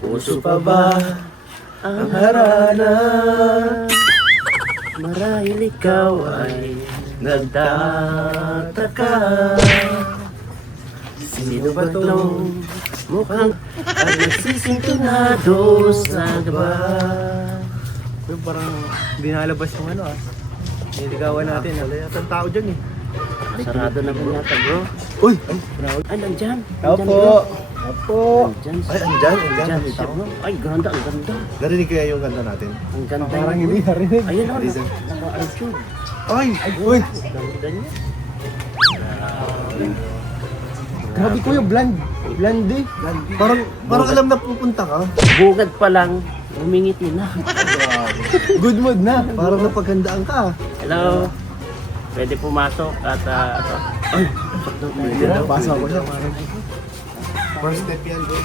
Puso pa ba ang harana? Marahil ikaw ay nagtataka. Sino ba tong mukhang ang nagsisintunado sa gaba? Parang hindi nalabas yung ano niligawan natin. Wala yata tao dyan eh. Sarado na ba yata bro? Uy! Ay, nandyan. Opo! Opo! Nandyan. Ay, andyan Nandyan siya bro. Ay, ganda, ang ganda. Narinig kaya yung kanta natin? Ang ganda. Parang hindi narinig. Ayun o, Listen. naka-YouTube. Ay! Uy! Ganda niya. Grabe ko yung bland. Bland eh. Parang alam na pupunta ka. Bugad pa lang, umingiti na. Good mood na. Parang napaghandaan ka. Hello. Pwede pumasok at ay, Pasa ko siya. First step yan, bro.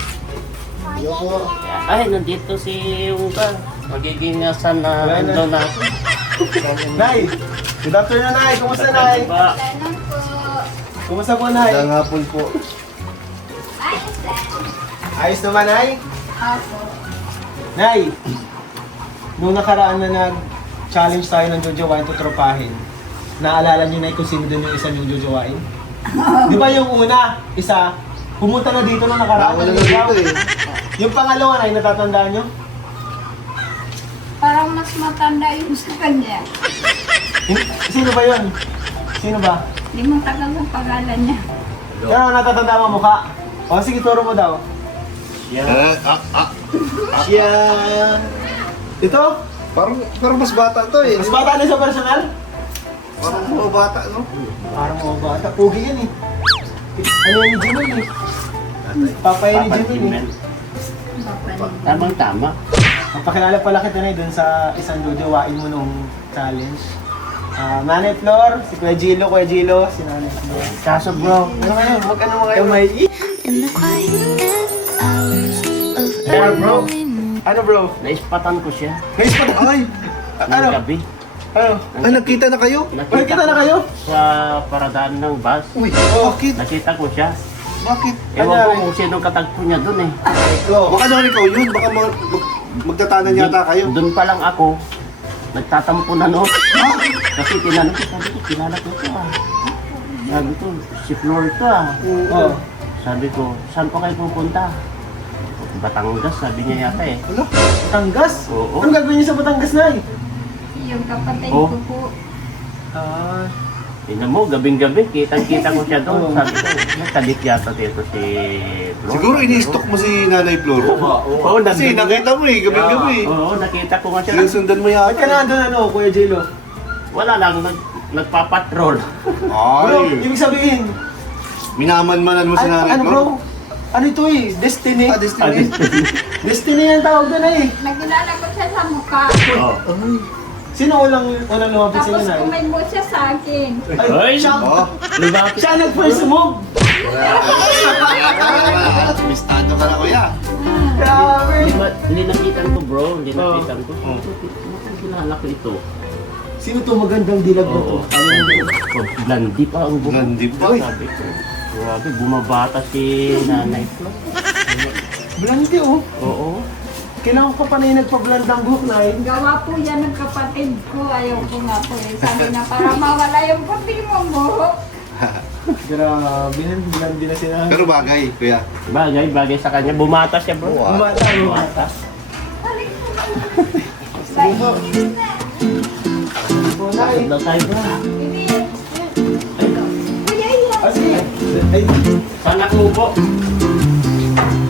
ay, nandito si Uka. Magiging asan na ando na ako. Nay! Good afternoon, Nay! Kumusta, Nay? Ba? Ganun po. Kumusta po, Nay? Magandang hapon po. Ayos lang. Ayos naman, Nay? Opo. Nay! Nung nakaraan na nag-challenge tayo ng jojowain tutropahin, naalala niyo, Nay, kung sino doon yung isa yung jojowain? Di ba yung una, isa, pumunta na dito nung nakaraan? Wala na naligaw? dito eh. Yung pangalawa, Nay, natatandaan niyo? Parang mas matanda yung sa kanya. Sino ba yun? Sino ba? Hindi mo tagal ang pangalan niya. Pero natatanda mo mukha. O sige, turo mo daw. Siya. Ito? Parang mas bata to eh. Mas bata na sa personal? Parang mga bata, no? Parang mga bata. Pugi yan eh. Ano yan ni Jimmy eh? Papay ni Jimmy eh. Tamang-tama. Magpakilala pala kita na dun sa isang jojowain mo nung challenge. Nanay Flor, si Kuya Gilo, si Nanay Flor. Kaso bro, Ano kayo? Ano mo kayo? May In the quiet hours of Pero bro, Ano bro? naispatan ko siya. Guys, ay! Ng Ano? gabi. Ano? Ay, nagkita na kayo? Ay, kita na kayo? Sa paradaan ng bus. Uy, bakit? Nakita ko siya. Bakit? Ewan Ano? ko kung sinong katagpo niya dun eh. Baka naman ikaw yun. Baka magtatanan yata kayo. Doon pa lang ako, nagtatampo na no. Kasi tinanong ko, sabi ko, kilala ko ito ah. Sabi ko, si Flor to ah. Oo. Sabi ko, saan pa kayo pupunta? Batangas, sabi niya yata eh. Ano? Batangas? Oo. Anong gagawin niyo sa Batangas, Nay? Yung kapatid Oh. ko po. Tingnan mo, gabing-gabi, kitang-kita ko siya doon. Oo. Sabi ko, nagkalit yata dito si Flor. Siguro ini-stock mo si Nanay Flor. Oo, Kasi nakita mo eh, gabi-gabi. Oo, nakita ko nga siya. Sinusundan mo Ba't ka yata. nandun ano, Kuya Jilo? Wala lang, nagpapatrol. Bro, Ay, ibig sabihin, minaman-manan mo si Nanay ano Flor. bro? Ano ito eh? Destiny? Ah, destiny. Destiny yung tawag doon eh. Nagkilala ko siya sa mukha. Oo. Sino unang lumapit sa Tapos inyo, Nay? kumain siya sa akin. Ay, siya, Oh, lumapit. siya nag-first move! mistado ka na kuya. Grabe! Hindi nakitan ko bro, hindi Oo. nakitan ko. Bakit kilala ko ito? Sino to magandang dilag na to? Oo. Oh, blandi pa ang buhok. Blandi pa. Sabi ko, grabe, bumabata si nanay ko. Blandi oh. Oo. Kailangan ko pa na yung nagpa-blandang buhok, Nay. Gawa po yan ng kapatid ko. Ayaw ko nga po eh. Sabi na para mawala yung puti mo mo. Grabe na, blandi na sila. Pero bagay, kuya. Bagay sa kanya. Bumata siya bro. Oo, ah. Bumata, Bumata. Sige po. Po, Nay. Daw tayo bro. Kuya yan. Ah, sige. Ay, Sana kubo.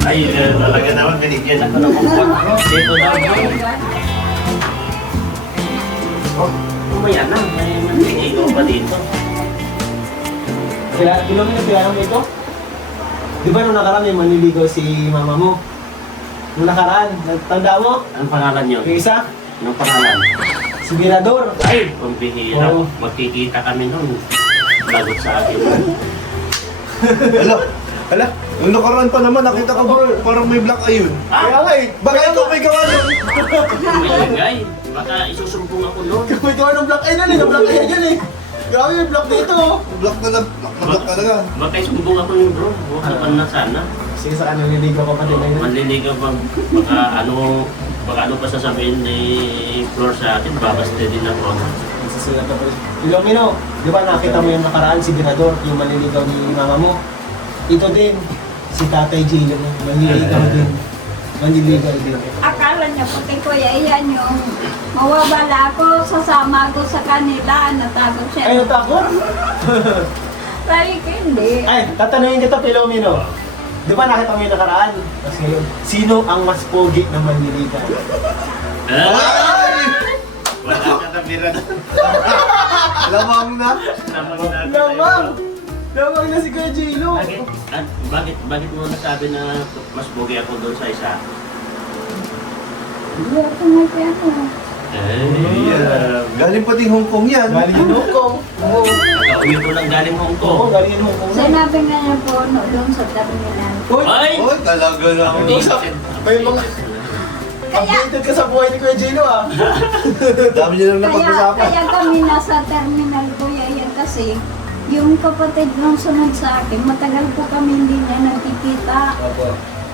Ay, talaga naman binigyan ako ng kubo. Dito daw bro. Oh, umaya na. May maniligaw pa dito. Kilala mo ito? Di ba nung nakaraan may manliligaw si mama mo? Nung nakaraan, nagtanda mo? Anong pangalan yun? Yung isa? Anong pangalan? Si Mirador. Ay, ang bihira. Oo. Magkikita kami noon. Lagot sa akin. Ala, Hala? yung nakaraan pa naman, nakita ko parang may black eye yun. Kaya nga eh. Baka ikaw may gawa nun. Malingay. Baka isusumbong ako noon. May gawa ng black eye na eh. Black eye yan eh. Grabe yung black dito oh. Black na talaga. Baka isumbong ako yung bro. Huwag naman na sana. Sige, sa ano, niligaw kapatid na yun. Manliligaw pa, baka ano pa sasabihin ni Flor sa atin, babaste din ako. Susulat ako. Ilomino, di ba nakita mo yung nakaraan si Binador, yung manliligaw ni mama mo? Ito din, si Tatay Gino, manliligaw din. Manliligaw din. Akala niya po kay Kuya Ian yung mawawala ako, sasama ako sa kanila, natakot siya. Ay, natakot? Sabi ko hindi. Ay, tatanungin kita, Pilomino. Di ba nakita mo yung nakaraan? Tapos ngayon, sino ang mas pogi na manliligaw? Wala ka na bira na. Lamang na. Lamang na si Kuya Gino. Bakit mo nasabi na mas bugi ako doon sa isa? Hindi ako nagano. Galing pa din Hong Kong yan. Galing yung Hong Kong. Oo. Nakauwi ko lang galing Hong Oo, Kong. galing yung Hong Kong. Sinabi nga niya po no, doon sa terminal. Uy! Ay! Oh, talaga na. Usap. May mga... Updated ka sa buhay ni Kuya Gino ah. Dami niyo lang napag-usapan. Kaya kami nasa terminal, Kuya Ian, kasi yung kapatid nung sunod sa akin, matagal po kami hindi niya nagkikita.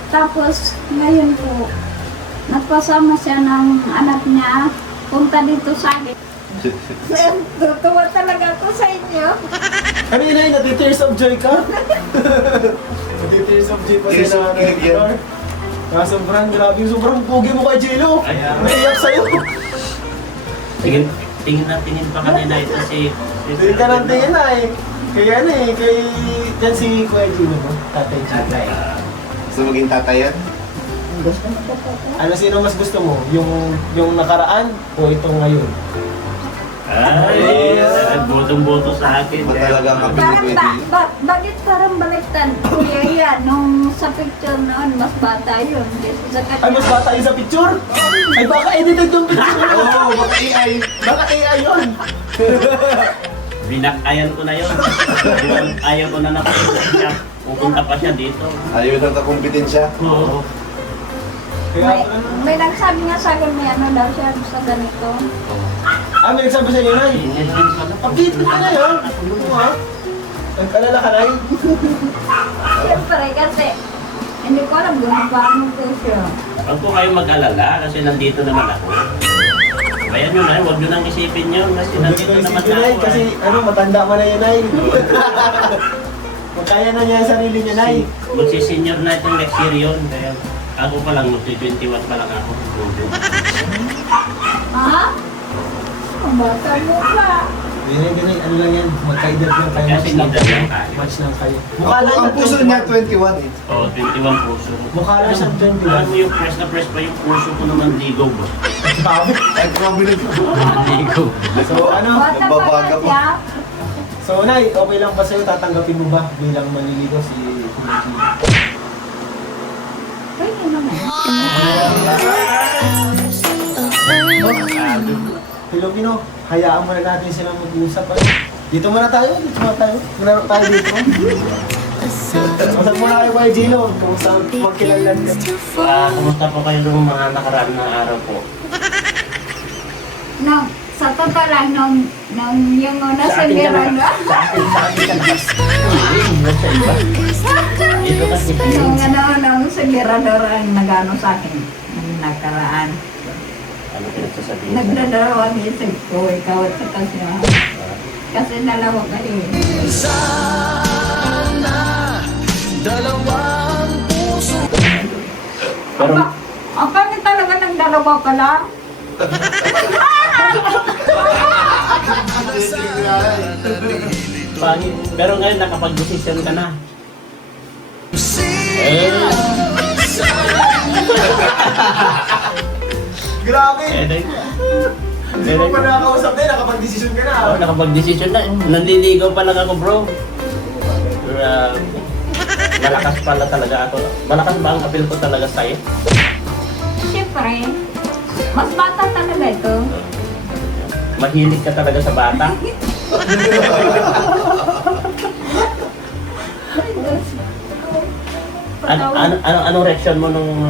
Tapos, ngayon po, nagpasama siya ng anak niya, punta dito sa akin. Tutuwa talaga ako sa inyo. Kanina yun, nati-tears of joy ka? Nati-tears of joy pa Tears siya of na joy yan. sobrang grabe, sobrang pugi mo kay Gino. Ay, Naiyak sa'yo. Tingin pa kanina ito si... Hindi ka nang tingin na eh. Kaya ano eh, yan si Kuya Gino mo, Tatay Gino. So maging tatay yan? Ano sino mas gusto mo? Yung nakaraan o itong ngayon? Ay, botong-boto sa akin. Ba talaga ang Parang pwede? bakit parang baliktad? Kuya Ian, nung sa picture noon, mas bata yun. Kasi sa Ay, mas bata yun sa picture? Ay, baka edited yung picture. Oo, baka AI. Baka AI yun. Binakayan ko na yun. Ayaw ko na nakita siya. Pupunta pa siya dito. Ayaw lang ka kompetensya. Oo. Kaya, may nagsabi nga sa akin, may ano daw siya sa ganito. may nagsabi sa iyo, Nay. Updated ka na yun. Oo ha? Nag-alala ka, Nay? Siyempre, kasi hindi ko alam kung paano po siya. Huwag po kayo mag-alala kasi nandito naman ako. Bayan nyo na, huwag nyo nang isipin yun kasi nandito naman Sige, Nay, ako. kasi matanda mo na yun, Nay. Magkaya na niya ang sarili niya, Nay. Magsisenior na itong next year yun. Kaya ako pa lang, magsi-21 pa lang ako. Ha? Ang bata mo pa. Ganyan, ano lang yan. Magka-edad lang kayo. Kasi edad lang tayo. Match lang kayo. Mukha lang Ang puso niya 21 eh. Oo, 21 puso. Mukha lang siyang Alam mo 21. yung press na press pa yung puso ko naman ligaw ba? Sabi. Ay, kumabilig. Ligaw. So ano? Bata pa Nagbabaga nga pa. siya. So Nay, okay lang ba sa'yo? Tatanggapin mo ba bilang manliligaw si Kuya Gino? Pwede naman. Pilomino, hayaan mo na natin silang mag-uusap. Dito muna tayo. Muna tayo dito. Masag muna kayo kay Gino. Kumusta magkilalan ka? Kumusta po kayo nung mga nakaraan na araw po? No, sa totoo lang, nung yung una sa meron na. Sa akin ka na. Sa iba. Ito kasi Nung nung sa mirador ang nagano sa akin. Nung nakaraan. ano pinagsasabihin? Nagdadalawang isip ko, ikaw at saka siya. Kasi dalawa kayo. Pero, Ang pangit talaga ng dalawa pala. pangit. Pero ngayon nakapag-decision ka na. Grabe! Dahil. Hindi mo pa nakakausap din, nakapag-desisyon ka na. Oo, nakapag-decision na. Nanliligaw pa lang ako, bro. Malakas pala talaga ako. Malakas ba ang appeal ko talaga sa'yo? Siyempre, mas bata talaga ito. Mahilig ka talaga sa bata? Anong reaction mo nung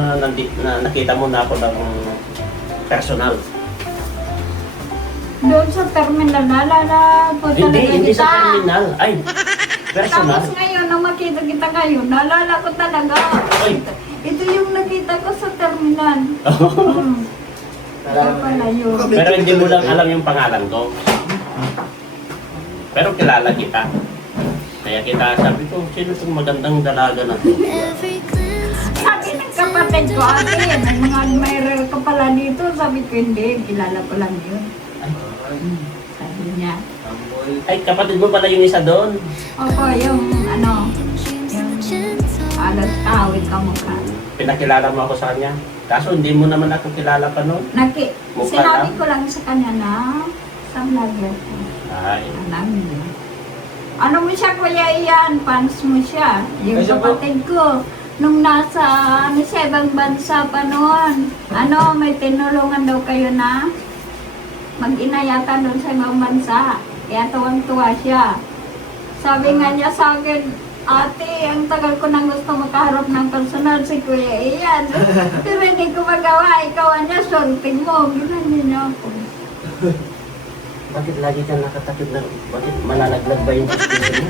nakita mo na ako ng personal? Doon sa terminal, nalala po talaga Hindi kita. sa terminal. Ay, Personal? Tapos ngayon, nung makita kita ngayon, naalala ko talaga. Ay. Ito yung nakita ko sa terminal. Kaya pala yun. Pero hindi mo lang alam yung pangalan ko. Pero kilala kita. Kaya kita sabi ko, sino itong magandang dalaga na to? Every glance Sabi ng kapatid ko, ate, may mga admirer ka pala dito. Sabi ko, hindi, kilala ko lang yun. Sabi niya. Ay, kapatid mo pala yung isa doon. Opo, yung ano, dreams yung are gentle. alat kawit ka mukha. Pinakilala mo ako sa kanya. Kaso hindi mo naman ako kilala pa noon. Mukha Sinabi lang? ko lang sa kanya na sa vlogger ko. Ay, Alam niya. Ano mo siya, Kuya Ian? Fans mo siya. Yung Ay, siya po. kapatid ko, nung nasa sa ibang bansa pa noon, may tinulungan daw kayo na mag-inayata doon sa ibang bansa. Kaya tuwang-tuwa siya. Sabi nga niya sa akin, ate, ang tagal ko nang gusto makaharap ng personal si Kuya Ian. Pero hindi ko magawa. Ikaw niya, sorting mo. Ginanyan niya ako. bakit lagi ka nakatakip na? Bakit malalaglag ba yung puso mo?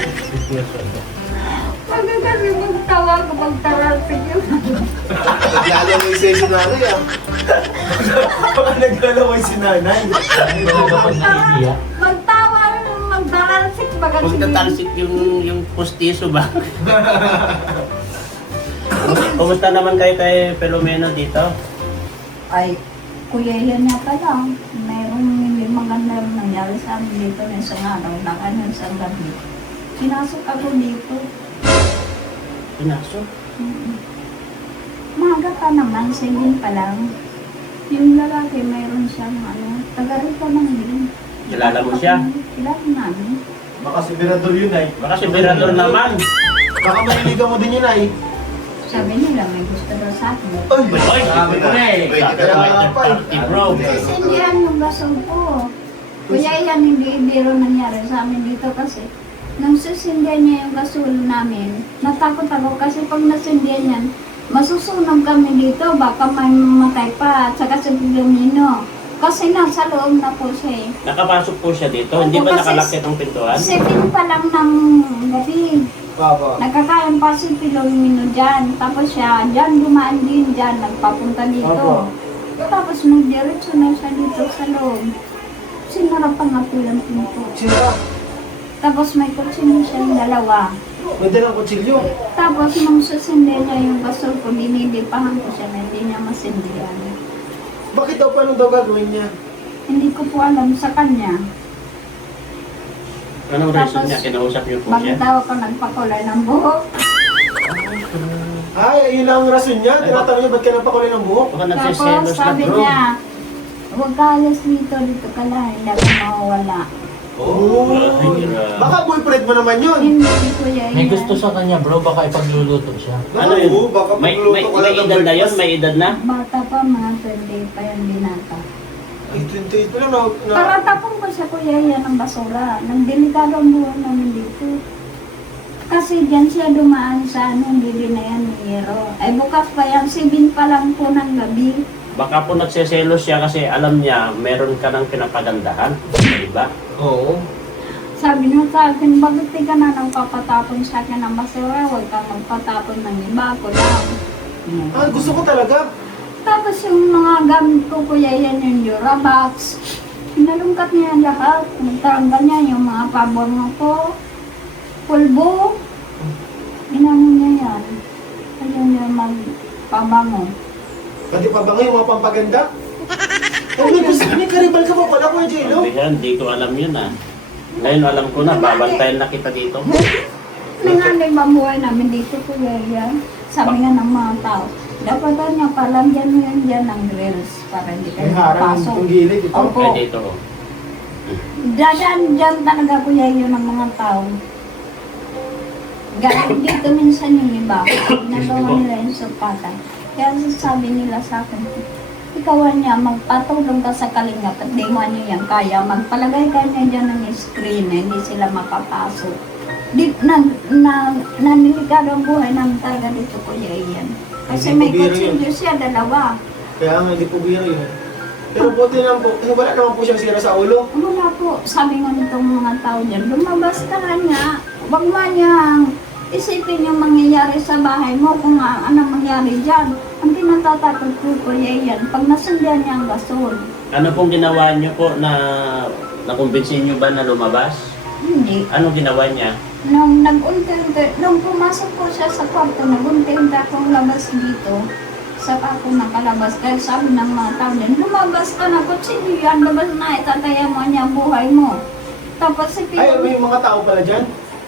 Magagari magtawa ko magtarasig yun. Naglala mo yung session na rin ah. Baka naglalaway si nanay. Magtawa, magtarasig baga Kung tatalsik yung pustiso ba? Kumusta naman kayo kay Filomeno dito? Ay, Kuya Ian niya pa lang. Mayroong hindi maganda nangyari sa amin dito na isang araw na kanyang sa gabi. Pinasok ako dito. Pinasok? Maga pa naman, 7 pa lang. Yung lalaki, mayroon siyang taga rito man din. Kilala mo siya? Kilala namin. Baka si Berador yun ay. Baka si Berador naman. Baka maniligaw mo din yun ay. Sabi nila, may gusto daw sa akin. Ay! Oy, sabi ko na eh. Sabi ko may party bro. Sisindihan yung gasol ko. Kuya yan, hindi biro nangyari sa amin dito kasi nang sisindihan niya yung gasol namin, natakot ako kasi pag nasindihan yan, masusunog kami dito, baka may mamatay pa, at saka sa Filomeno. Kasi nasa loob na po siya eh. Nakapasok po siya dito. Hindi ba nakalakit ang pintuan? 7 pa lang ng gabi. Papa. Nagkakain pa si Filomeno dyan. Tapos siya, dyan dumaan din dyan, nagpapunta dito. Opo. Tapos nagdiretso na siya dito sa loob. Sinarapan nga po yung pinto. Sino ka? Tapos may kutsino siyang dalawa. May dalang kutsilyo. Tapos nung susindi niya yung gasol ko, dinidipahan ko siya na hindi niya masindihan. Bakit daw paano daw gagawin niya? Hindi ko po alam sa kanya. Anong reason Tapos, niya? Kinausap niyo po siya? Bakit daw ako nagpakulay ng buhok? Ay, yun lang ang rason niya. Tinatanong niya ba't ka napakulay ng buhok? Baka Tapos nagsiselos na sabi bro. niya, huwag ka alas dito ka lang, hindi ako mawawala. Oh. Ay, grabe. Baka boyfriend mo naman yun. Hindi ko yan. May gusto sa kanya bro, baka ipagluluto siya. Ano yun? Oo, baka May magluto ka lang ng edad na yun? breakfast. May edad na? Bata pa, mga 20 pa yung binata. Ay, 28 pa lang na... Paratapon ko sa kuya yan ng basura. Nagdelikado ang buhay namin dito. Kasi dyan siya dumaan sa hindi din na yan ni Hero. Ay bukas pa yan, 7 pa lang po ng gabi. Baka po nagsiselos siya kasi alam niya meron ka ng pinapagandahan. Diba? Oo. Sabi niya sa akin, bakit di ka na nang papatapon sa akin ng basura? Huwag kang magpatapon ng iba ko lang. Ah, gusto ko talaga. Tapos yung mga gamit ko, kuya, yan yung Durabox. Pinalungkat niya lahat. Nagtaranggal niya yung mga paborno ko. Pulbo. Inano niya yan. Ayaw niya magpabango. Pati pa ba ngayon mga pampaganda? Oh, may karibal ka pa pala, Kuya J-Lo. Sabi niya, hindi ko alam yun ah. Ngayon alam ko na, babantayan na kita dito. Nanganay ba buhay namin dito, kuya, yan? Sabi nga ng mga tao, dapat niya palagyan mo yan dyan ng grills para hindi May kayo harang pasok. yung gilid ito. Opo. Kaya dito. oh. Dadaan dyan talaga, kuya, yun ng mga tao. Galing dito minsan yung iba. Nagawa nila yung supatan. Kaya sabi nila sa akin, ikaw niya, magpatulong ka sa kalingap at di mo niyo yan kaya. Magpalagay ka niya dyan ng screen, hindi sila makapasok. Nanilikado ang buhay namin talaga dito, kuya Ian. Kasi Hindi may po biro yun. kutsilyo siya, dalawa. Kaya nga, hindi po biro yun. Pero buti lang po, kasi wala naman po siyang sira sa ulo. Wala po, sabi nga nitong mga tao dyan, lumabas ka nga. Huwag mo niyang isipin yung mangyayari sa bahay mo kung anong mangyari dyan. Ang kinatatakot ko, Kuya Ian, pag nasundan niya ang gasol. Ano pong ginawa niyo po na nakumbinsin niyo ba na lumabas? Hindi. Anong ginawa niya? Nung nung pumasok po siya sa kwarto, nag-unti-unti akong labas dito. Saka ako nakalabas. Dahil sabi ng mga tao din, lumabas ka na, kutsilyo yan, labas na, itataya mo niya ang buhay mo. Tapos si Ay, may Pio, mga tao pala dyan?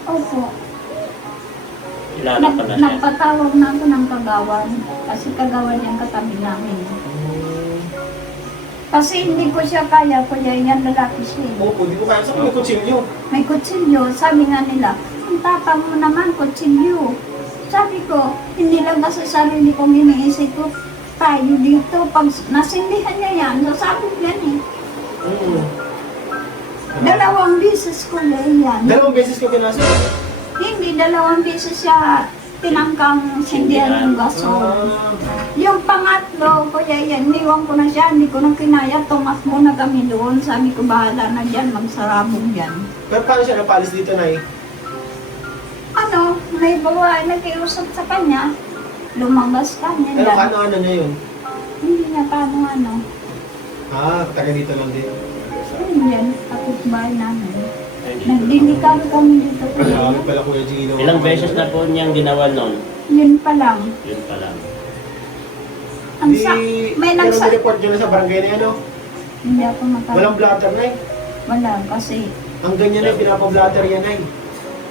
opo, Kilala pa na siya. nagpatawag na ako ng kagawan. Kasi kagawan yung katabi namin. Kasi hindi ko siya kaya, Kuya Ian, lalaki siya. Opo, di ko kaya sa may kutsilyo. May kutsilyo, sabi nga nila, ang tapang mo naman, kutsilyo. Sabi ko, hindi lang kasi sarili kong iniisip ko, tayo dito, pag nasindihan niya yan, sasabi ko yan eh. Dalawang beses ko yan. Dalawang beses ko pinasok. Hindi, dalawang beses siya tinangkang sindihan yung gasol. Yung pangatlo, Kuya yan, niwan ko na siya, hindi ko na kinaya, tumakbo na kami doon. Sabi ko, bahala na dyan, magsarabog yan. Pero paano siya napalis dito, Nay? Ano, may babae nagkiusap sa kanya, lumabas ka niya Pero lang. ano niya yun? Hindi niya paano ano. Taga dito lang din. Hindi yan, kapitbahay namin. Nagdilikan kami dito. Grabe pala Kuya Gino. Ilang beses na po niyang ginawa noon? Yun pa lang. Yun pa lang. Ang may Pero nagsa... report nyo na sa barangay na yan, no? Hindi ako makakita. Walang blatter, Nay. Wala, kasi Ang ganyan na pinapa-blatter yan, Nay.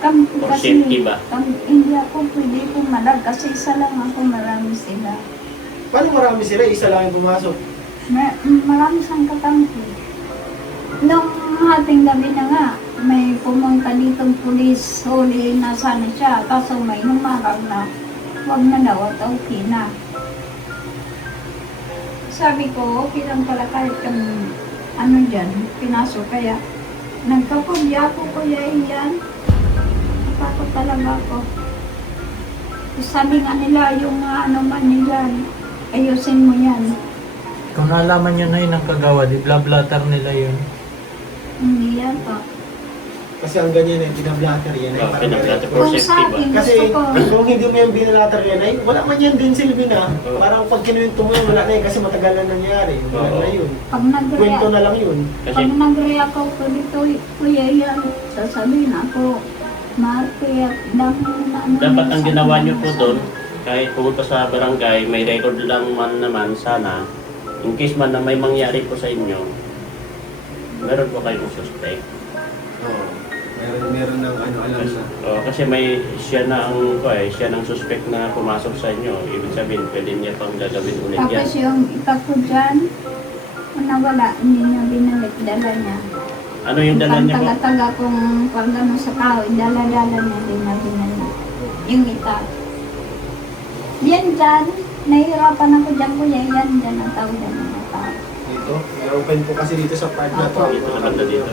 kami For kasi safety ba? hindi ako pwede pumalag kasi isa lang ako, marami sila. Paano marami sila? Isa lang yung pumasok. Marami siyang kakampi. Nung hating gabi na nga, may pumunta ditong pulis, huli na sana siya, kaso may humarang na, wag na daw at okay na. Sabi ko, okay lang pala kahit kang ano dyan, pinasok kaya nagkapugya ako, Kuya Ian. Natakot talaga ako. Sabi nga nila, yung ano man nila, ayusin mo yan. Kung nalaman nyo na yun ang kagawa, di blablatter nila yun. Hindi yan pa. Kasi ang ganyan eh, pinablatter yan. Oh, pinablatter for Kung safety sa ba? akin, Kasi gusto ko, kung hindi mo yung binalatter yan ay, wala man yan din silbi na. Oo. Parang pag kinuwento mo yan, wala na yun kasi matagal na nangyari. Wala Oo. na yun. pag Kwento na lang yun. Kasi pag nag-react ako dito, Kuya Ian, sasabihin ako, Martia, dami na ano. dapat ang sa ginawa ano, niyo po sa- doon, kahit pumunta sa barangay, may record lang man naman sana. In case man na may mangyari po sa inyo, meron po kayong suspect. Oo. Meron ng ano, alam na. Oh, kasi may siya na ang siya ng suspect na pumasok sa inyo. Ibig sabihin, pwede niya pang gagawin ulit yan. Tapos yung iba ko dyan, kung nawala, hindi niya binalik, dala niya. Ano yung dala niya po? Taga-taga kung pag ano sa tao, dala-dala niya din na binalik. Yung ita. Yan dyan, nahihirapan ako dyan, Kuya Ian, dyan ang tao dyan mga tao. Dito. May open po kasi dito sa part na to. Dito sa banda dito.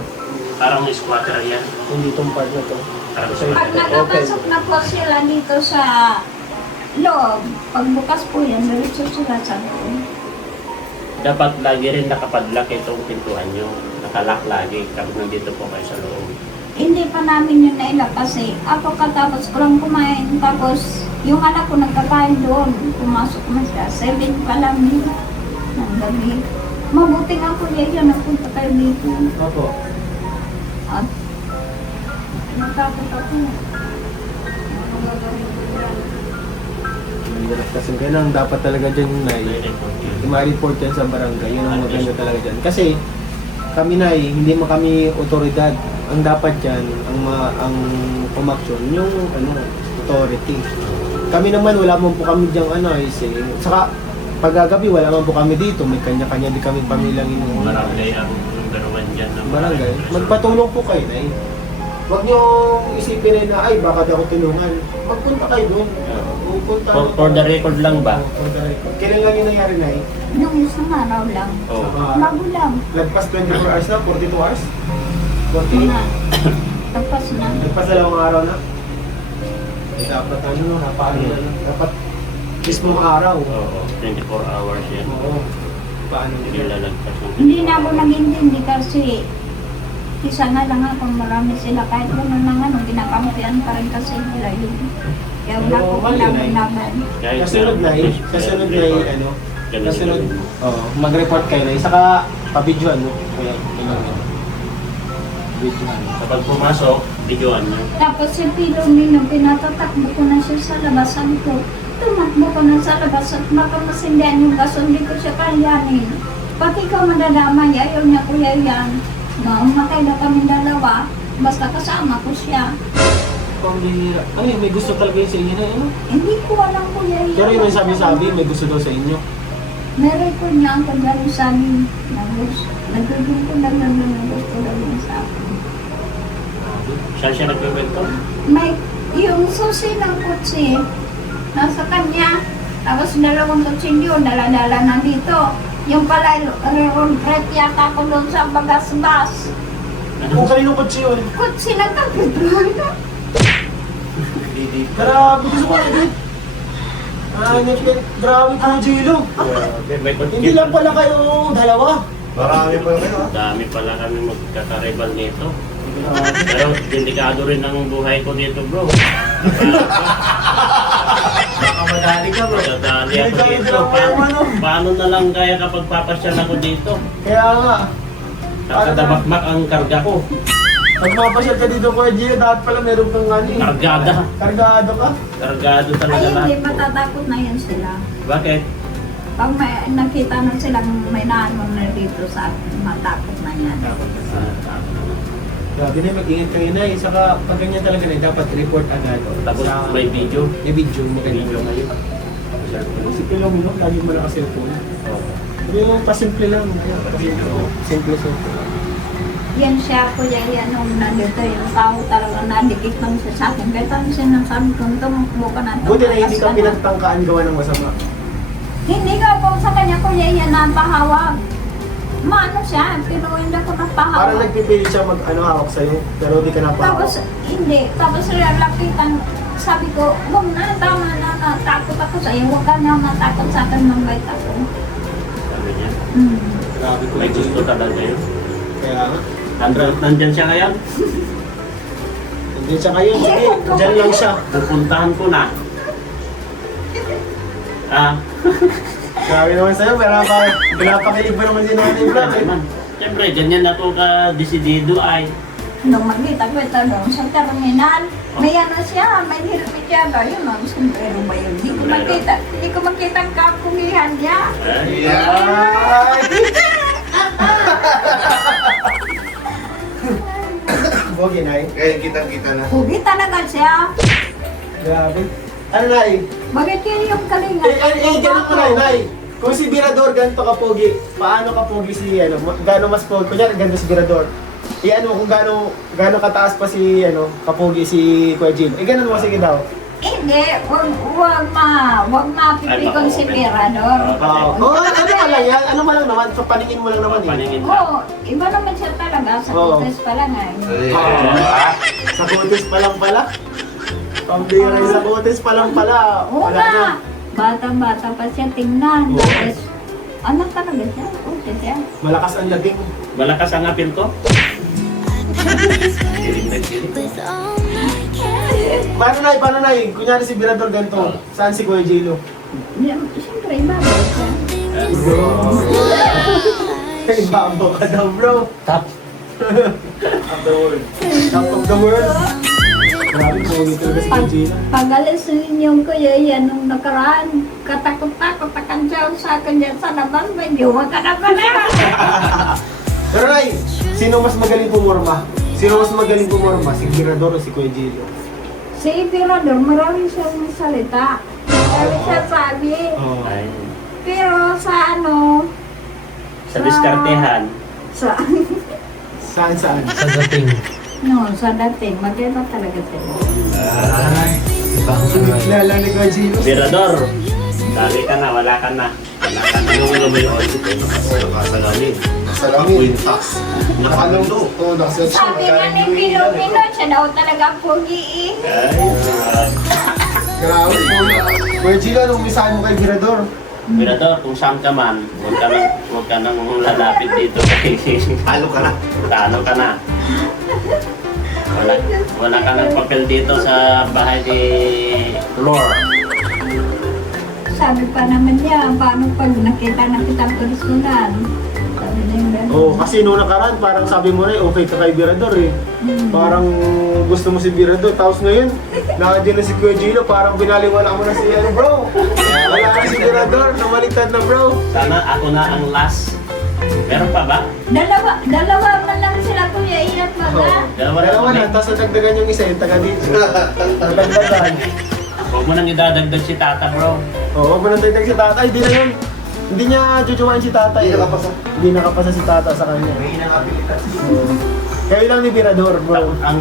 Parang squatter yan. Yung ditong part na to. Parang Sa Pag squatter. nakapasok na po sila dito sa loob, pagbukas po yan, diretso sila sa loob. Dapat lagi rin nakapadlock itong pintuan nyo. Nakalak lagi kapag nandito po kayo sa loob. Hindi pa namin yun nailak kasi ako katapos ko lang kumain, tapos yung anak ko nagkakain doon, pumasok na siya, 7 pa lang din ng gabi. Mabuti nga po yan, nagpunta kayo dito. Opo. At natakot ako. Ano gagawin ko yan? Mahirap kasi ganun. Dapat talaga dyan na i-report yan sa barangay. Yun ang maganda talaga dyan. Kasi kami na hindi mo kami otoridad. Ang dapat dyan, ang pumaksyon, yung authority. Kami naman, wala man po kami dyang saka pagagabi, wala man po kami dito. May kanya-kanya di kami pamilyang inuulit. Barangay ang number 1 dyan. ng Barangay. Magpatulong po kayo na Huwag nyo isipin rin na, ay, baka di ako tulungan. Magpunta kayo doon. Pupunta. For the record lang ba? For the record. Kailan lang yung nangyari na Nung isang araw lang. Oh. Bago lang. Lagpas 24 hours na? 42 hours? 48? Mga tapos na. Lagpas dalawang araw na? Eh, dapat napaano na. Dapat mismong araw. Oo, 24 hours yan. Oo. Paano Hindi nila? lalagpas ng Hindi na ako nag-intindi kasi Isa nga lang ako, marami sila. Kahit gano'n na nga, ginakampihan pa rin kasi nila yun. Kaya wala ko Mali na yun. pinabinaban. Kahit Kasunod na kasunod na ano, Ganun kasunod, yun. mag-report kayo na, saka pa-videoan, no? Kaya, kailangan. Videoan. Kapag pumasok, videoan nyo. Tapos si Pilomino, pinatatakbo ko na siya sa labasan ko. Tumakbo ko na sa labas at baka masindihan yung gaso, hindi ko siya kayanin. Pati ka madadamay, ayaw niya kuya yan. Mamatay na kami dalawa, basta kasama ko siya. Pambihira. Ano yun, may gusto talaga yun sa inyo na, ano? Hindi ko alam kuya yan. Pero yung sabi-sabi, may gusto daw sa inyo. Meron ko niya ang kagaling sa amin. Nagugong ko lang naman ang gusto daw niya sa akin. Saan siya nagkwento? May, yung susi ng kutsi, nasa kanya. Tapos dalawang kutsilyo, dala-dala na dito. Yung pala, ret yata ko doon sa bagas-bas. Kung kanino kotse yun? Kutsi na kapitbahay. Grabe, gusto ko edit. Grabe po, Jilo. Hindi lang pala kayo dalawa. Marami pa kayo ha. Dami pala kami magkakaribal nito. Pero delikado rin ang buhay ko dito, bro. Baka madali ka, bro. Madadali ako dito. Paano na lang kaya kapag papasyal ako dito? Kaya nga, Kakadamakmak ang karga ko. pag mapasyal ka dito, Kuya Gio, dapat pala meron kang ano eh. Kargada. Kargado ka. Kargado talaga Ay, hindi, lahat. matatakot na yan sila. Bakit? Pag may nakita na silang may naano na dito sa akin, matakot na yan. Grabe na, mag-ingat kayo na eh. Saka pag ganyan talaga na, dapat report agad. Tapos may video. May video, maganda Video ngayon. Si Pilomino, lagi mo na kasi cellphone. Pero yung pasimple lang. Simple. Yan siya, kuya, yan nung nandito, yung tao talaga nadikit lang siya sa akin. Kaya tanong siya nang sabi ko, tumakbo ka na. Buti na hindi tumakas ka na." pinagtangkaan gawa ng masama. Hindi ka po sa kanya, kuya, yan napahawak. Maano siya, pero hindi ako Parang napahawak. nagpipili siya hawak sa'yo, pero di ka napahawak. Tapos, hindi. Tapos lapitan, sabi ko, huwag na, tama na, natakot ako sa'yo. Huwag ka na matakot sa akin, mambait ako. Sabi niya. Grabe ko. May gusto talaga yun. Kaya nga. Nandyan siya ngayon. Hindi siya kayo. Sige, dyan lang siya. Pupuntahan ko na. Grabe naman sa'yo, pinapakilig mo naman si Nanay Blanc eh. Siyempre, ganyan ako ka-desidido ay. Nung magkita ko ito doon sa terminal, may ano siya, may helmet siya. Ayun, ang sombrero ba yun? Hindi ko makita ang kapugihan niya. Ay, Ay! Bogi, Nay. Kaya kitang-kita na. Pugi talaga siya. Grabe. Ano, Nay? Bakit yun yung kalinga? Ganun mo, Nay. Kung si Birador ganito ka pogi, paano ka pogi si, gaano mas pogi? Kunyari, ganito si Birador. Kung gaano kataas pa si, kapogi si Kuya Jim. Ganun mo, sige daw. Hindi, wag mapipikon si Mirador. Ano mo lang yan? Ano mo lang naman? So, paningin mo lang naman eh. paningin Oo, iba naman siya talaga. Sa Oo. kutis pa lang eh. Sa kutis pa lang pala. Pambira yung sa kutis pa lang pala. Oo Wala na. nga. Bata-bata pa siya tingnan. Oo. Tapos, anak talaga siya. Kutis siya. Malakas ang laging. Malakas ang apil ko. with all my care. Paano na Kunyari si Birador ganito. Saan si Kuya Jilo? Siyempre, bagay siya. Ibabaw ka daw, bro. Top. Top of the world. Grabe, pogi talaga si Kuya Jilo. Pag-alis yung kuya yan nung nakaraan, katakot-takot akan siya sa akin dyan sa labas, may diwa ka na pala. Pero Nay, sino mas magaling pumorma? Sino mas magaling pumorma? Si Birador o si Kuya Jilo? Si Mirador, marami siyang salita. Marami siya sabi. Oo. Ay, Pero sa sa diskartehan. sa Saan? Sa dating. sa dating, magkaiba talaga sila. Ibang Lala ni Kuya Jilo. Birador, dali ka na, wala ka na. Anong lumayon? Kasalamin. Kasalamin. Quintas. Nakalundo. Oo, nakasearch ko. Sabi nga ni Pilomino, siya daw talaga pogi eh. Grabe po. Kuya Jilo, anong misahin mo kay Birador? Birador, kung saan ka man, huwag ka nang lalapit dito. Talo ka na. Talo ka na. Wala ka ng papel dito sa bahay ni Lord. Sabi pa naman niya, paano pag nakita na kitang personal? Sabi niya yung gano'n. Oo, kasi nung nakaraan, parang sabi mo na okay ka kay Birador eh. Parang gusto mo si Birador. Tapos ngayon, nakadyan na si Kuya Gino, parang binaliwala mo na si ano bro. Wala na si Birador, namalitan na bro. Sana ako na ang last. Meron pa ba? Dalawa man lang sila Kuya Ian mga. Dalawa na, tapos nadagdagan yung isa, yung taga dito. Nadagdagan. Huwag mo nang idadagdag si Tata, bro. Oo, wag mo nang dagdag si Tata. Hindi na yun. Hindi niya jujuwain si Tata. Hindi eh. nakapasa. Hindi nakapasa si Tata sa kanya. May inangabilitas. Kayo lang ni Birador, bro. Ang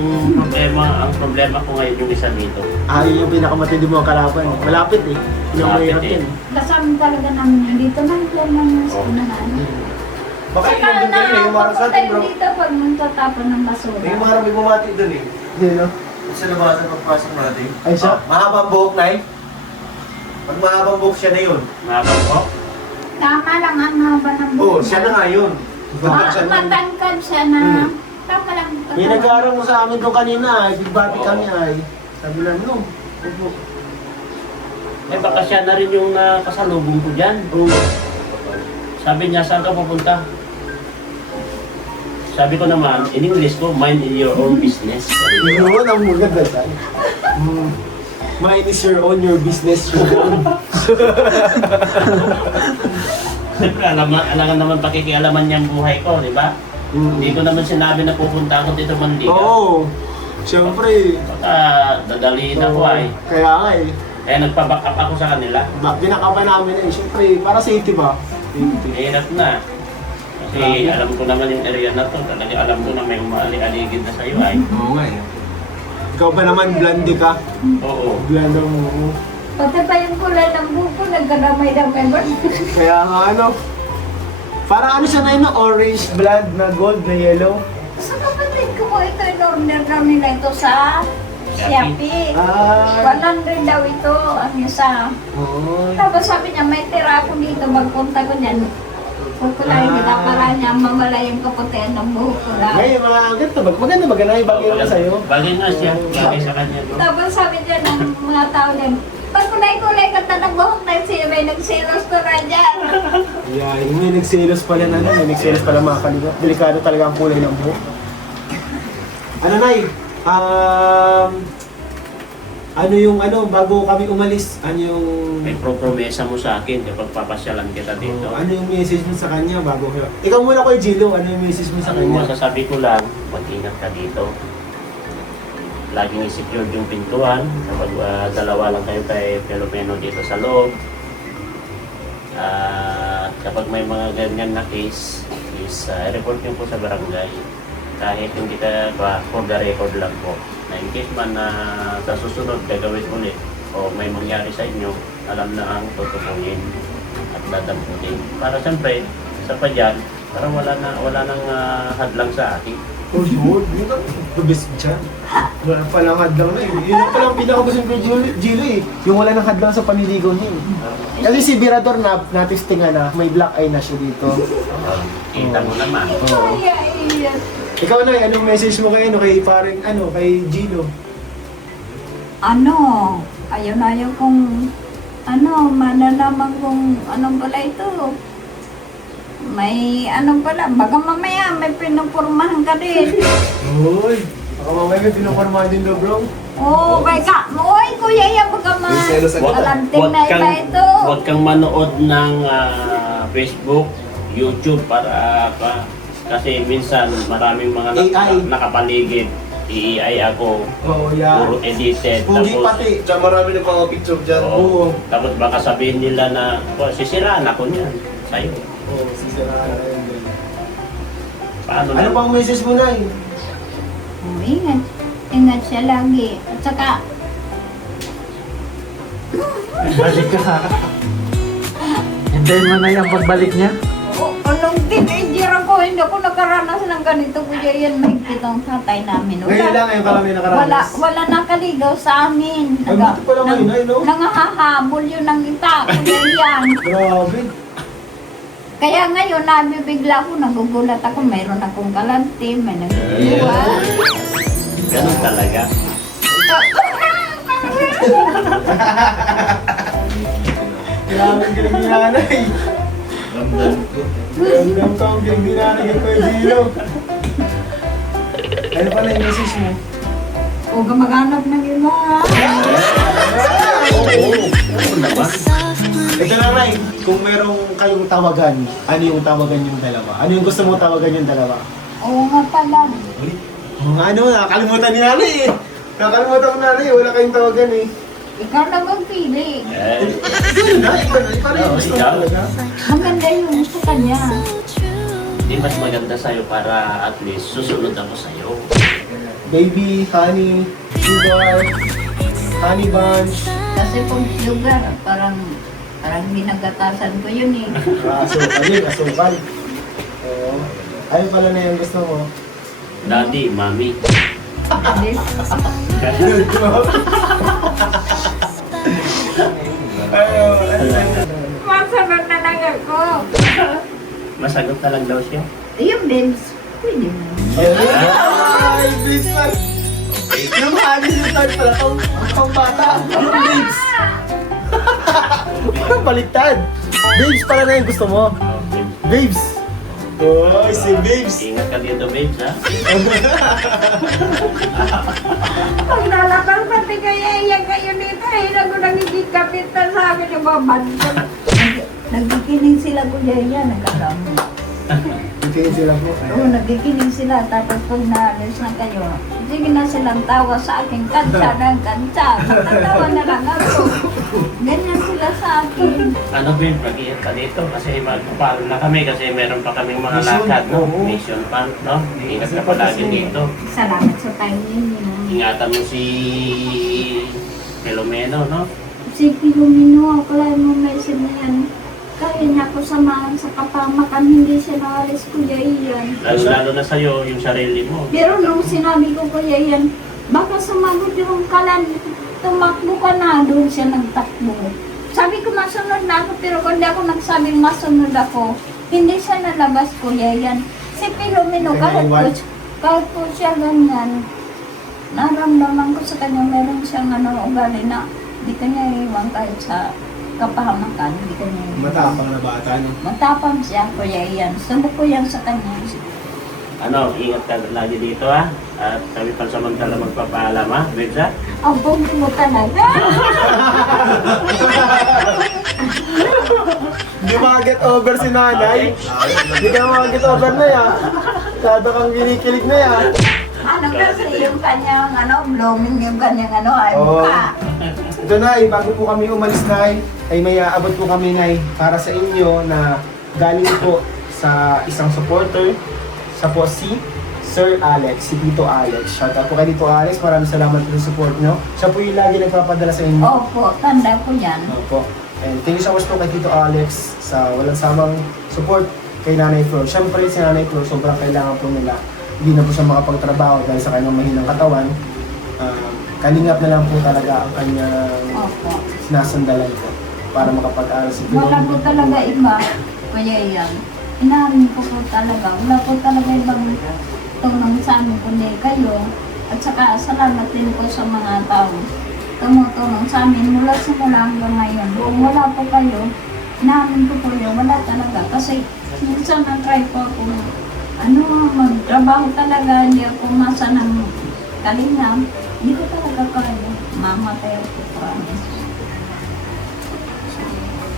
problema ko ngayon yung isa dito. Ay, yung pinakamatindi mo ang kalaban. Malapit eh. Yung Malapit mahirap eh. yun. Kasama talaga namin yun. Dito man lang naman sa unahan. Baka Saka inandun kayo na yung marang sa atin, bro. dito pag magtatapon ng basura. May marang may bumati doon eh. Hindi, no? Sa labasan pagpasok natin. Ay, siya? Mahabang buhok na eh. Pag mahabang buhok siya na yun. Mabang ko. Tama lang ang haba ng Oo, buhok. siya na nga yun. Matangkad siya na. Tama lang. May nag-aaral mo sa amin doon kanina ay. Bigbati kami ay. Sabi lang, no. Opo. Eh baka siya na rin yung nakasalubong ko dyan. Oo. Sabi niya, saan ka pupunta? Sabi ko naman, in English ko, mind your own business. Sabi ko. Yun ang maganda sa'yo. Mine is your own, your business your own. Siyempre, alam naman pakikialaman niyang buhay ko, di ba? Hindi ko naman sinabi na pupunta ako dito Mandiga. Oo. Siyempre. Baka dadaliin ako ay. Kaya nga eh. Kaya nagpa-back up ako sa kanila. Binakapan namin eh. Siyempre, para safety ba? Safety. Mahirap na. Kasi alam ko naman yung area na to. Talaga alam ko na may umali-aligid na sa'yo ay. Oo nga eh. Ikaw ba naman, blondie ka? Oo. Blonde mo. Pati pa yung kulay ng buko, nagkadamay-damay ba? Kaya nga ano. Para ano siya na yun, no? Orange, blonde, na gold, na yellow. Sa kapatid ko po, ito in-order kami na ito sa Shopee. Ah. 100 daw ito, ang isa. Oh. Tapos sabi niya, may tira ako dito, magpunta ko niyan. Kukulay nila para niya mamala yung kaputihan ng buhok ko lang. Ngayon, mga ganito, maganda maganda yung bagay naman sa'yo. Bagay nga siya. Bagay sa kanya. Bro. Tapos sabi niya ng mga tao niyan, pag kulay-kulay ka ng buhok na siya, may nagsilos to na dyan. Yeah, may nagselos pala na may nagselos pala mga kalingap. Delikado talaga ang kulay ng buhok. Ano Nay? Ano yung bago kami umalis? Ano yung May promesa mo sa akin kapag papasyalan kita dito. ano yung message mo sa kanya bago kayo? Ikaw muna Kuya Gilo, ano yung message mo sa Ang kanya? masasabi ko lang, mag-ingat ka dito. Laging i-secure yung pintuan. Kapag dalawa lang kayo kay Filomeno dito sa loob. Kapag may mga ganyan na case, is report nyo po sa barangay. Kahit hindi ka for the record lang po. Na in case man na sa susunod gagawin ulit o may mangyari sa inyo, alam na ang tutukunin at dadampunin. Para siyempre, isa pa dyan, para wala nang hadlang sa atin. Oh yun, yun ang the best dyan. Wala palang hadlang na eh. Yun ang palang pinakagusto ko Gilo eh. Yung wala nang hadlang sa paniligaw niya eh. Kasi si Birador natistingan na, may black eye na siya dito. Kita mo naman. Kaya iyan. Ikaw na, anong message mo kay kay Gino? Ayaw kung, manalaman kung anong pala ito. May pala, baga mamaya may pinupurmahan ka din. Uy, baka mamaya may pinukormahan din daw bro. Oo, kuya yan, baga May selos agad. alanting na iba ito. Huwag kang manood ng Facebook, YouTube para kasi minsan maraming mga AI. nakapaligid. AI ako, Oo, yeah. puro edited. Pugi pati. Diyan marami nagpapapicture dyan. Oo. Tapos baka sabihin nila na, sisiraan ako niyan sa'yo. Oo, sisiraan na yun. Paano Ano na? pang message mo na Ingat. Ingat siya lagi. At saka, Balik ka. Hintayin mo na yung pagbalik niya. nung teenager ako, hindi ako nakaranas ng ganito. Kuya yan, mahigpit ang tatay namin. Ngayon lang, ngayon ka lang may nakaranas. Wala nakaligaw sa amin. Ay, buti pala ngayon, ay, no? Nangahahabol yun ng ita. Kuya yan. Grabe. Kaya ngayon, nabibigla ako, nagugulat ako, mayroon akong kalanti, may nagbuwa. Ganun talaga. Grabe ang galing ni nanay. Ramdam ko ang galing ni nanay kay Kuya Gino. Ano pala yung message mo? Huwag ka maghanap ng iba. Ito na, Nay. Kung merong kayong tawagan, ano yung tawagan yung dalawa? Ano yung gusto mo tawagan yung dalawa? Oo nga pala. Ano, nakakalimutan ni nanay eh. Nakakalimutan ko nanay, wala kayong tawagan eh. Ikaw na magpili. Ikaw na, ikaw na yung gusto mo Ikaw. talaga. Maganda yung sa kanya. Hindi mas maganda sa'yo para at least susunod ako sa'yo. Baby, honey, sugar, honey bunch, Kasi kung sugar, parang ginagatasan ko yun eh. asukal yun, asukal. Oo. Ayun pala na yung gusto mo. Daddy, mami. Hindi. Masagot na lang ako. Masagot na lang daw siya. Yung Benz, pwede mo. Ay, babes man! Yung honey si start pala, pang bata. Yung babes. Baliktad. Babes pala na yung gusto mo. Okay. Babes. Oh, si babes. Ingat ka dito, babes, ha? Pag nalakang pati kaya iyan kayo dito, ay nago nagigikapit na sa akin yung mga banda. Nagkikinig sila ko yan, nagkakamo. Tingin sila po. Oo, nagkikinig sila, tapos pag naalis na kayo, sige na silang tawa sa akin, kantsa ng kantsa, matatawa na lang ako. Ganyan sila sa akin. Ano, babe, mag-iingat ka dito kasi magpapalo na kami kasi meron pa kaming mga Mission, lakad, no? oo. Mission pa, no? Ingat ka palagi dito. Salamat sa time ninyo. Ingatan mo si Filomeno, no? Si Pilumino, akala mo may sinayan. Kaya niya ako samahan sa kapamakan, hindi siya naalis Kuya Ian. Lalo na sa'yo, yung sarili mo. Pero nung sinabi ko Kuya Ian, baka sumagot yung kalan, tumakbo ka na, doon siya nagtakbo. Sabi ko masunod na ako, pero kung di ako nagsabing masunod ako, hindi siya nalabas Kuya Ian. Si Pilumino, kahit po siya ganyan, naramdaman ko sa kanya, meron siyang ugali na di kanya iwan kahit sa kapahamakan, di kanya iwan. Matapang na bata, no? Matapang siya, Kuya Ian. Sundo ko yan sa kanya. Ano, ingat ka lagi dito, ha? At kami pansamantala magpapaalam, ha? Babes, ha? Ang pundi mo talaga. Hindi makaget over si nanay. Hindi ka makaget over na yan. Kada kang kinikilig na yan. Ano kasi yung kanyang blooming yung kanyang ay Oo. mukha. Ito Nay, bago po kami umalis Nay, ay may aabot po kami Nay para sa inyo na galing po sa isang supporter sa po si Sir Alex, si Tito Alex. Shout out po kay Tito Alex, maraming salamat po sa support nyo. Siya po yung lagi nagpapadala sa inyo. Opo, tanda ko yan. Opo. And thank you so much po kay Tito Alex sa walang samang support kay Nanay Flor. Siyempre si Nanay Flor, sobrang kailangan po nila. Hindi na po siya makapagtrabaho dahil sa kanyang mahinang katawan. Kalingap na lang po talaga ang kanyang Opo. sinasandalan po para makapag-aral si Wala po talaga iba, Kuya Ian. Inamin ko po talaga. Wala po talaga ibang tulong sa amin kundi kayo. At saka salamat din po sa mga tao tumutulong sa amin mula simula hanggang ngayon. Kung wala po kayo, inamin ko po yun. Wala talaga. Kasi minsan na-try po ako magtrabaho talaga. Hindi ako masa ng kalingam. Hindi ko talaga kaya. Mamatay ako, promise.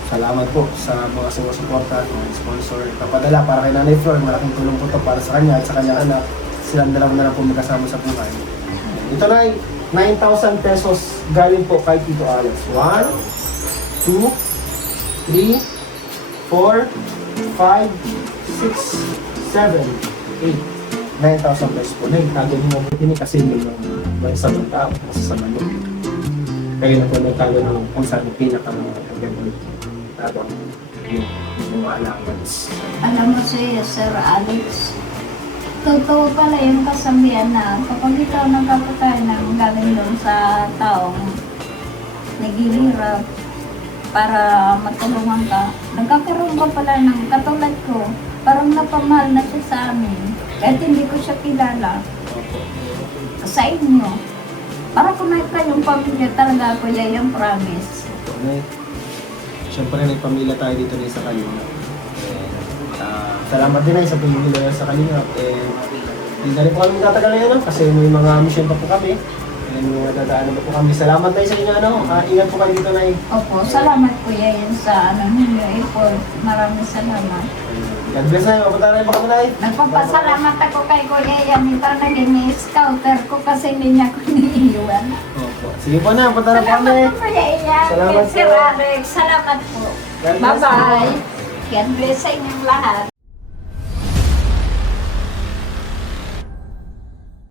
Salamat po sa mga sumusuporta at mga sponsor kapadala para kay Nanay Flor. Malaking tulong po ito para sa kanya at sa kanyang anak. Silang dalawa na lang po magkasama sa buhay. Ito na 9,000 pesos galing po kay Tito Alex. 1, 2, 3, 4, 5, 6, 7, 8. 9,000 pesos po. Tago niyo mo ini kasi may isang tao kasi sa manok. Kayo na po nagtago ng kung saan yung pinaka-gagawin. Habang yung allowance. Alam mo si Sir Alex, totoo pala yung kasabihan na kapag ikaw nagkakakain ng galing doon sa taong naghihirap, para matulungan ka. Nagkakaroon ka pala ng katulad ko. Parang napamahal na siya sa amin. Kahit hindi ko siya kilala. Sa inyo. Para kumain kayong pamilya talaga, Kuya, yung promise. Nay, siyempre may pamilya tayo dito na sa Kalingap. Salamat din ay sa pamilya sa Kalingap. Hindi na rin po kami tatagal ngayon kasi may mga mission pa po kami. May mga dadaanan pa po kami. Salamat tayo sa inyo. Ingat po kayo dito, Nay. Opo, salamat Kuya yan sa ninyo effort. Maraming salamat. God bless na. Mapunta na rin po kami, Nay. Nagpapasalamat ako kay Kuya yan. Ito naging scouter ko kasi hindi niya ako niiwan. Opo. Sige po na. Mapunta na po kami. Salamat po Kuya yan. Salamat Sir po. Alex, salamat po. God bless Bye-bye. God bless sa inyong lahat.